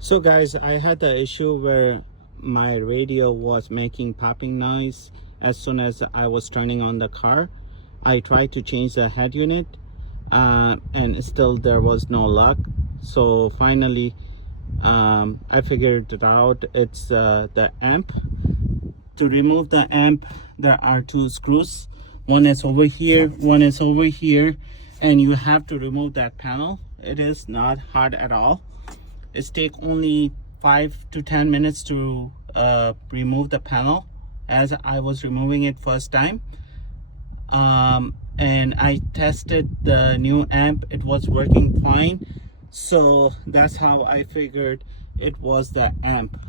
So guys, I had the issue where my radio was making popping noise as soon as I was turning on the car. I tried to change the head unit and still there was no luck. So finally I figured it out. It's the amp. To remove the amp, there are two screws. One is over here, one is over here, and you have to remove that panel. It is not hard at all. It takes only 5 to 10 minutes to remove the panel, as I was removing it first time. And I tested the new amp, it was working fine. So that's how I figured it was the amp.